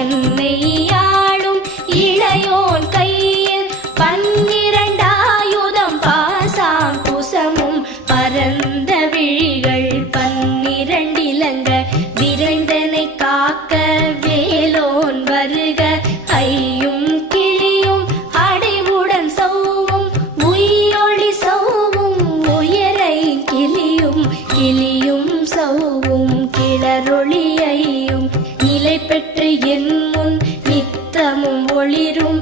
என்னை ஆளும் இளையோன் கையில் 12 பாசாம் குசமும் பரந்த விழிகள் 12 இலங்க விரைந்தனை காக்க வேலோன் வருக ஐயும் கிளியும் அடைவுடன் சௌவும் உயிரொளி சௌவும் உயரை கிளியும் கிளியும் சௌவும் கிளரொளியையும் நிலை பெற்று என் முன் நித்தமும் ஒளிரும்